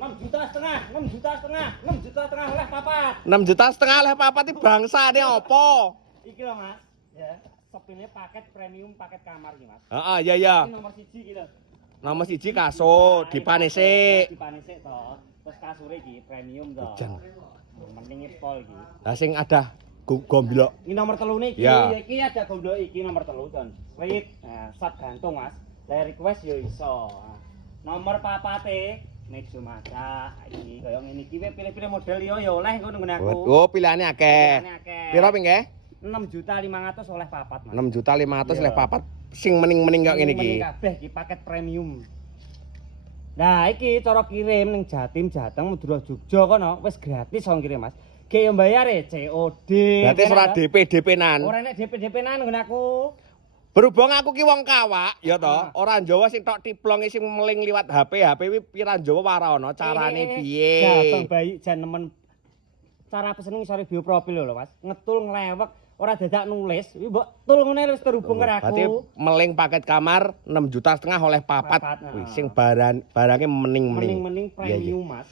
6,5 juta, 6,5 juta, 6,5 juta oleh papat. 6,5 juta oleh papat iki bangsane apa? Iki lho Mas, ya. Sepine paket premium paket kamar iki Mas. Heeh, iya iya. Ini nomor 1 iki lho. Nomor 1 kasur, dipanesik. Dipanesik to. Terus kasure iki premium to. Jan. Mending pol iki. Lah sing ada gomblok. Ini nomor 3 nih iki. Ya. Iki ada gomblok iki nomor 3 Don. Sweet. Nah, sat gantung Mas. Lah request yo iso. Nomor papate nek Sumatra iki kaya ngene iki pilih-pilih model yo ya oleh ngono ngene aku. Oh, pilihane akeh. Pilihane akeh. Piro ping nggih? 6,5 juta oleh papat Mas. 6,5 juta oleh Iya. papat. Sing mening-mening kaya ngene iki. Mending kabeh iki paket premium. Nah, iki cara kirim ning Jatim, Jateng, Madura, Jogja kono wis gratis wong kirim Mas. Ki yo bayare COD. Berarti ora DP-DP-nan. Ora nek DP-DP-nan ngene aku. Berhubung aku ki wong Kawak, ya toh, ora Jawa sing tok tiplonge sing meling liwat HP kuwi piran Jawa ora ana carane piye. Jabang bayi jan nemen cara pesen ngisore bio profil lho Mas. Ngetul nglewek ora dadak nulis. Iki mbok tul ngene wis terhubung karo aku. Berarti meling paket kamar 6,5 juta oleh papat. Papat, Wih, sing barange mening-mening. Mening-mening Iya, iya. premium Mas.